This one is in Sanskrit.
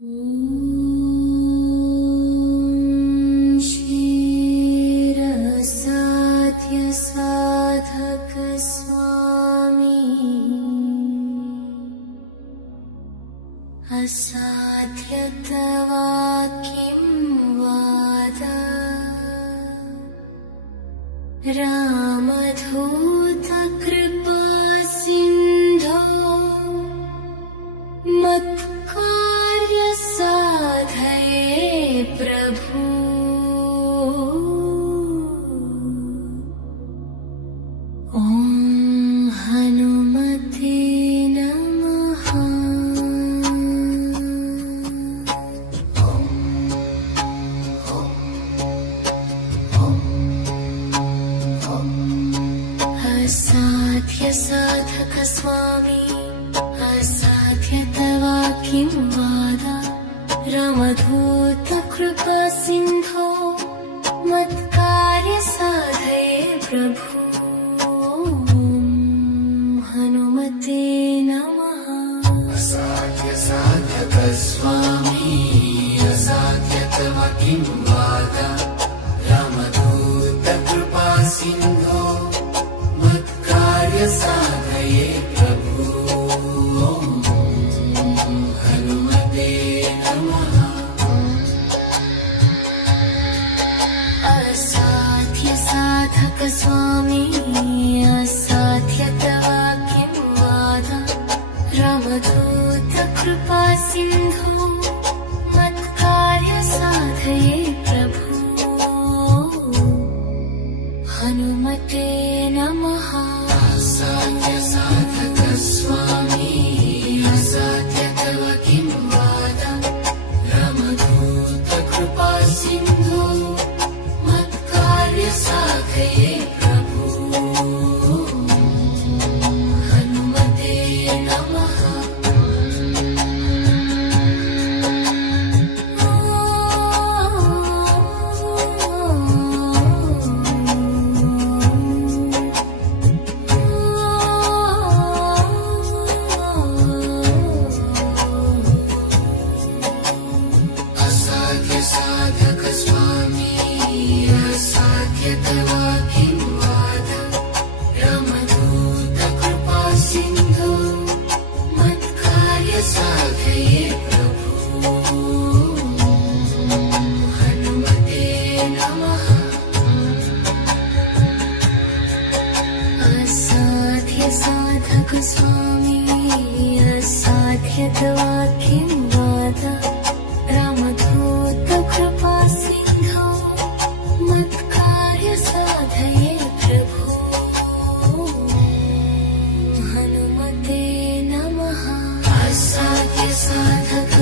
क्षीरसाध्य साधक स्वामी असाध्यतवा किं वाद रामधूत कृपा सिन्धो मत्कार्य साधये प्रभु ॐ हनुमते नमः। असाध्य साधक स्वामी असाध्यतवा किं वाद रामधूत कृपा सिन्धो मत्कार्य साधये प्रभु हनुमते नमः। असाध्य साधक स्वामी असाध्यतवा किं वाद रामदूत कृपा सिन्धो मत्कार्य साधये प्रभु हनुमते नमः। असाध्य साधक स्वामी असाध्यतवा किं वाद रामदूत कृपा सिन्धो मत्कार्य साधये प्रभु हनुमते नमः। असाध्य साधक स्वामी असाध्यतवा किं वाद रामदूत कृपा सिन्धो मत्कार्य साधये प्रभु हनुमते नमः। असाध्य साधक स्वामी असाध्यतवा किं वाद रामदूत कृपा सिन्धो मत्कार्य साधये प्रभु हनुमते नमः। असाध्य साधक स्वामी असाध्यतवा किं वाद रामदूत कृपा सिन्धो मत्कार्य साधये प्रभु हनुमते नमः। असाध्य साधक